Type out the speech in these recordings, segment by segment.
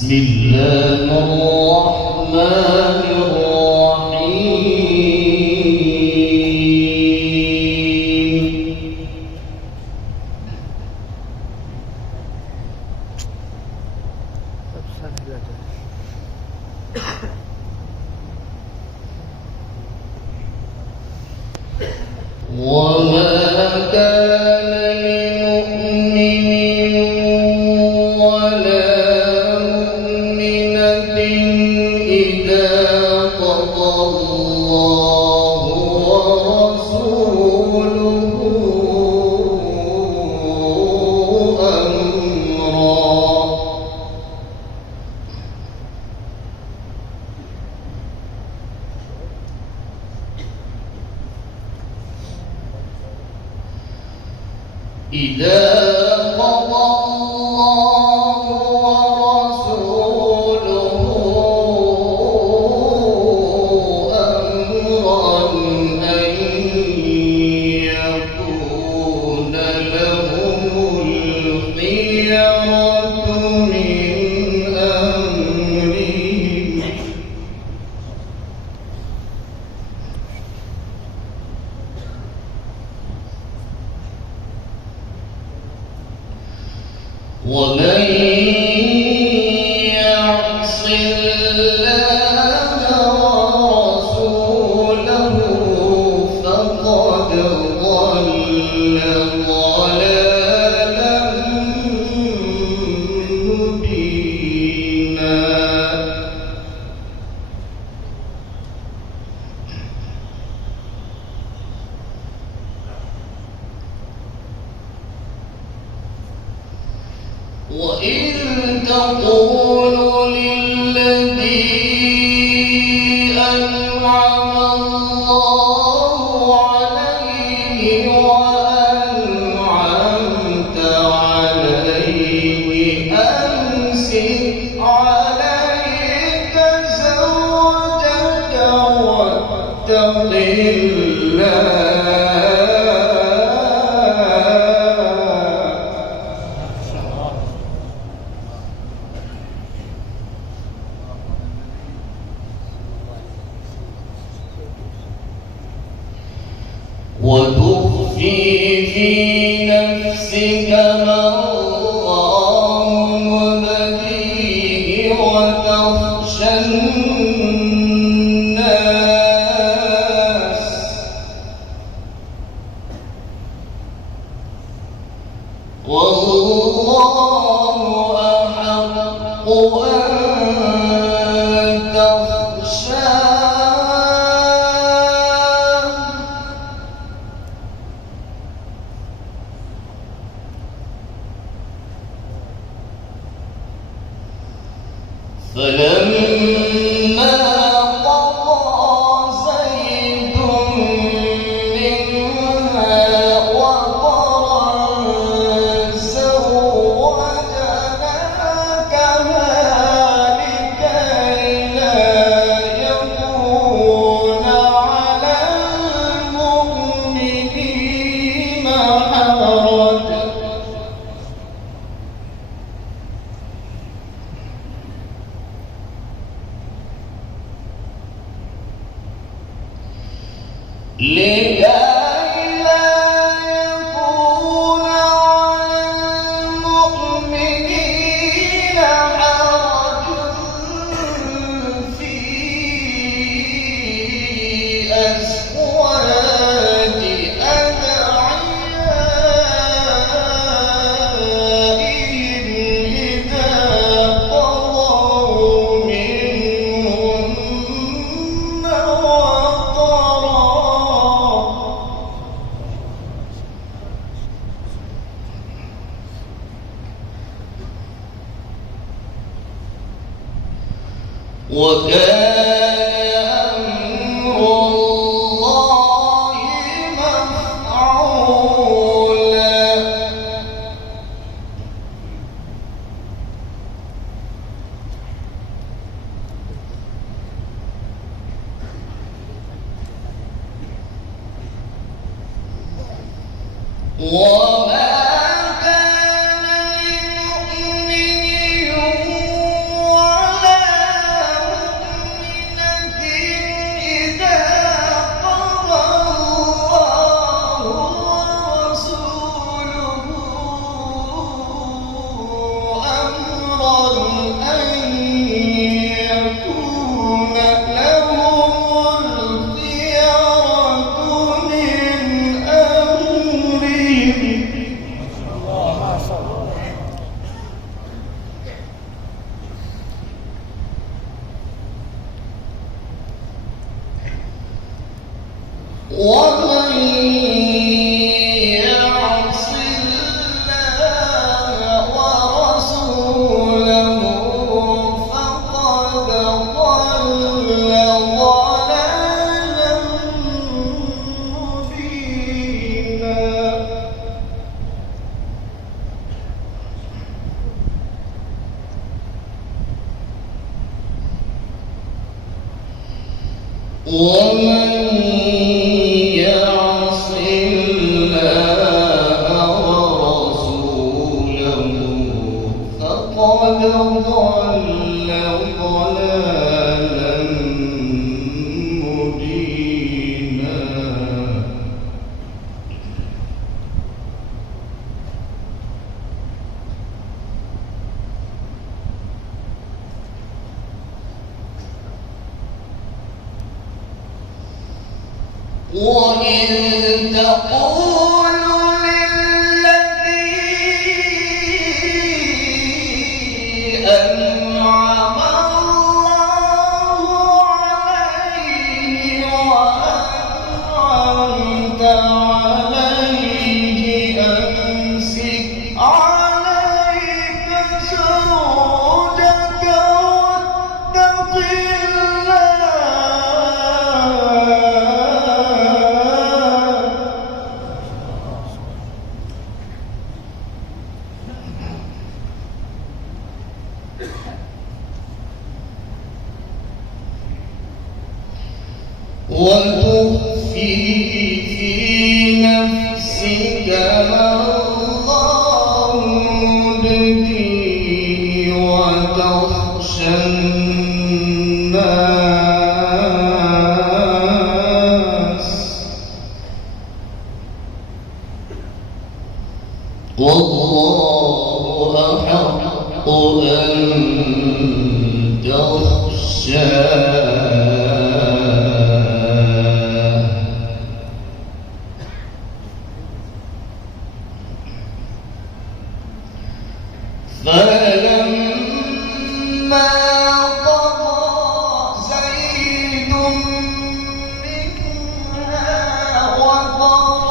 بسم الله الرحمن الرحيم. وما كان لمؤمن ولا مؤمنة إذا قضى الله ورسوله أمرا إذا قضى الله ورسوله أمرا أن يكون لهم الخيرة من أمرهم ومن يعص الله ورسوله فقد ضل ضلالا مبينا. وإذ تقول للذي أنعم الله عليه وأنعمت عليه أمسك عليك زوجك واتق الله وتخفي في نفسك ما الله مبديه وتخشى الناس والله أحق أن تخشاه فلما قضى زيد منها وطرا زوجناكها لكي لا يكون على المؤمنين حرج لكي لا يكون على المؤمنين حرج في أزواج أدعيائهم إذا قضوا منهن وطرا. وكان أمر الله مفعولا. وما كان لمؤمن وإذ تقول للذي أنعم الله عليه وأنعمت عليه أمسك عليك زوجك واتق وتخفي في نفسك ما الله مبديه وتخشى الناس والله أحق أن تخشاه. فلما قضى زيد منها وطرا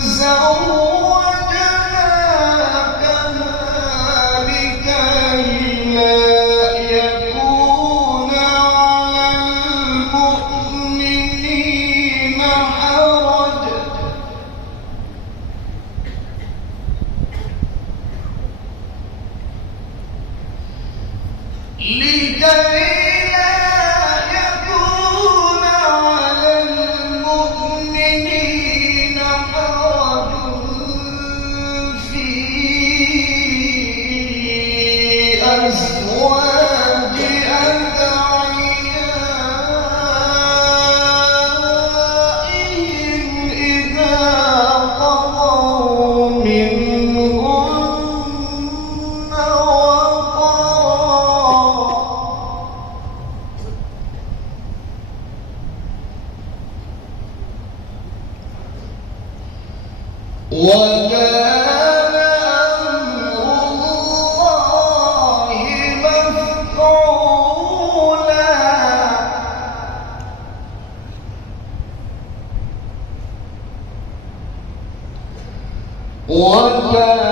زوجناكها لكي لا يكون على المؤمنين حرج في أزواج أدعيائهم إذا قضوا منهن وكان أمر الله مفعولا. وكان